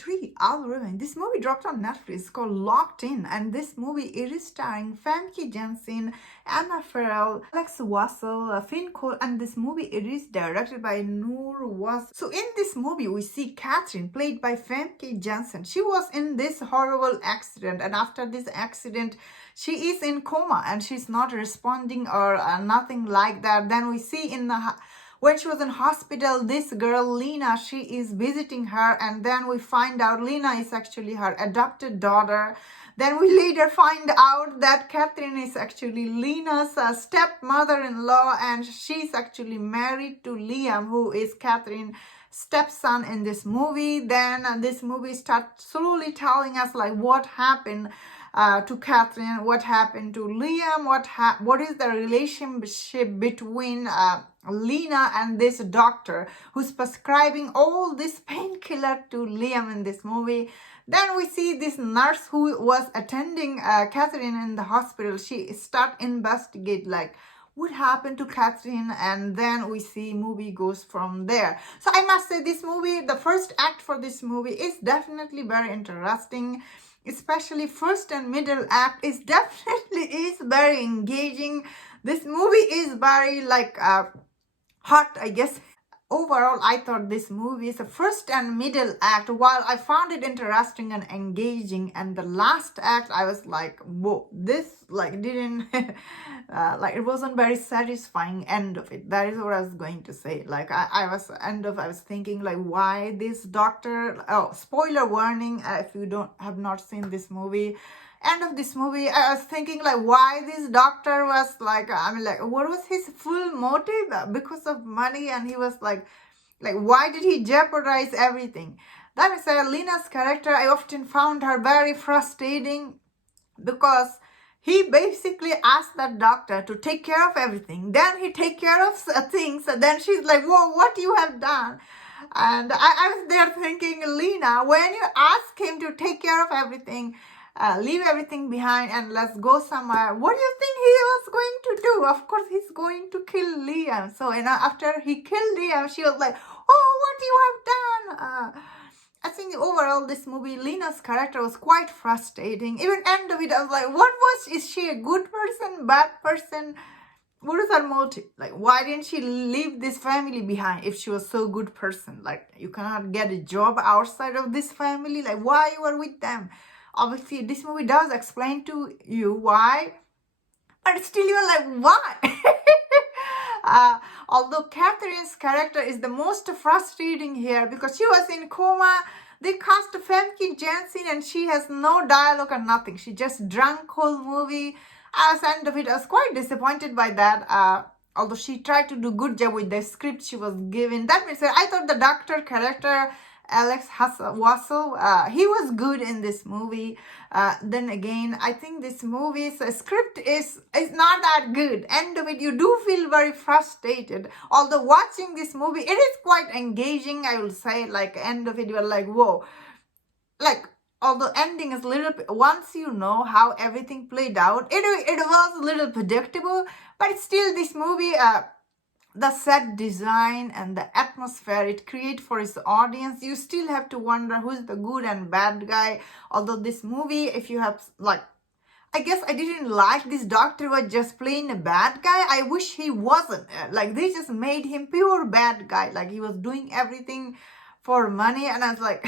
3 all women. This movie dropped on Netflix called Locked In, and this movie it is starring Famke Janssen, Anna Friel, Alex Wassel, Finn Cole, and this movie it is directed by Noor Was. So in this movie we see Catherine played by Famke Janssen. She was in this horrible accident, and after this accident she is in coma and she's not responding or nothing like that. Then we see in the when she was in hospital, this girl, Lena, she is visiting her, and then we find out Lena is actually her adopted daughter. Then we later find out that Catherine is actually Lena's stepmother-in-law, and she's actually married to Liam, who is Catherine's stepson in this movie. Then this movie starts slowly telling us like what happened to Catherine, what happened to Liam, what is the relationship between Lena and this doctor who's prescribing all this painkiller to Liam in this movie. Then we see this nurse who was attending Catherine in the hospital. She start investigate like what happened to Catherine, and then we see movie goes from there. So I must say this movie, the first act for this movie is definitely very interesting. Especially first and middle act is very engaging. This movie is very like hot, I guess. Overall, I thought this movie is the first and middle act. While I found it interesting and engaging, and the last act, I was like, whoa, this like didn't like it wasn't very satisfying end of it. That is what I was going to say. Like I was thinking like why this doctor. Oh, spoiler warning! If you have not seen this movie. End of this movie, I was thinking like why this doctor was like, I mean like what was his full motive? Because of money, and he was like why did he jeopardize everything? That is Lena's character. I often found her very frustrating because he basically asked that doctor to take care of everything. Then he take care of things, and then she's like, whoa, what you have done? And I was there thinking, Lena, when you ask him to take care of everything, leave everything behind and let's go somewhere, what do you think he was going to do? Of course, he's going to kill Liam. So, after he killed Liam, she was like, oh, what you have done? I think overall, this movie, Lena's character was quite frustrating. Even end of it, I was like, is she a good person, bad person? What is her motive? Like, why didn't she leave this family behind if she was so good person? Like, you cannot get a job outside of this family. Like, why you are with them? Obviously, this movie does explain to you why, but still you're like, why? Although Catherine's character is the most frustrating here because she was in coma. They cast Famke Janssen and she has no dialogue or nothing. She just drank whole movie. As end of it, I was quite disappointed by that. Although she tried to do good job with the script she was given. That means I thought the doctor character, Alex Wassel, he was good in this movie. Then again, I think this movie's script is not that good. End of it, you do feel very frustrated. Although watching this movie, it is quite engaging, I will say. Like, end of it, you're like, whoa. Like, although ending is a little bit, once you know how everything played out, it was a little predictable. But still, this movie, the set design and the atmosphere it creates for its audience, you still have to wonder who's the good and bad guy. Although this movie, if you have like, I guess I didn't like this doctor was just playing a bad guy. I wish he wasn't. Like, they just made him pure bad guy. Like, he was doing everything for money, and I was like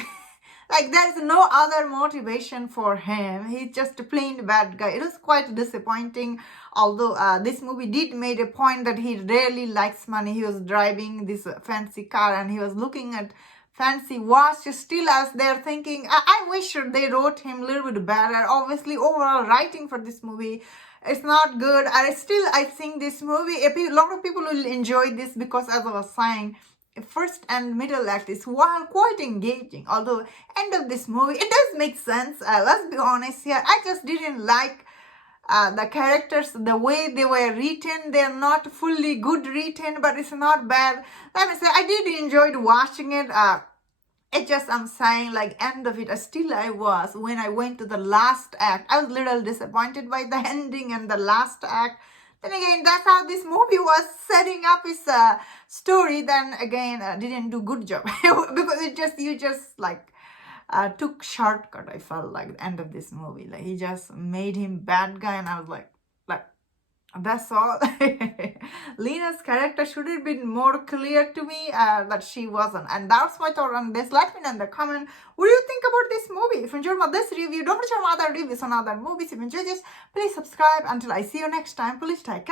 like, there is no other motivation for him. He's just a plain bad guy. It was quite disappointing. Although this movie did made a point that he really likes money. He was driving this fancy car and he was looking at fancy watch. Still, I was there thinking, I wish they wrote him a little bit better. Obviously, overall writing for this movie, it's not good. I think this movie, a lot of people will enjoy this because, as I was saying, first and middle act is quite engaging. Although end of this movie, it does make sense. Let's be honest here. I just didn't like the characters, the way they were written. They're not fully good written, but it's not bad. Let me say, I did enjoy watching it. It just, I'm saying, like, end of it, I was, when I went to the last act, I was a little disappointed by the ending and the last act. Then again, that's how this movie was setting up its story. Then again, didn't do good job because you just like took shortcut. I felt like the end of this movie, like he just made him bad guy, and I was like that's all. Lena's character should have been more clear to me, that she wasn't, and that's my thought on this. Let me know in the comment what do you think about this movie. If you enjoyed this review, don't forget to check out other reviews on other movies. If you enjoyed this, please subscribe. Until I see you next time, please take care.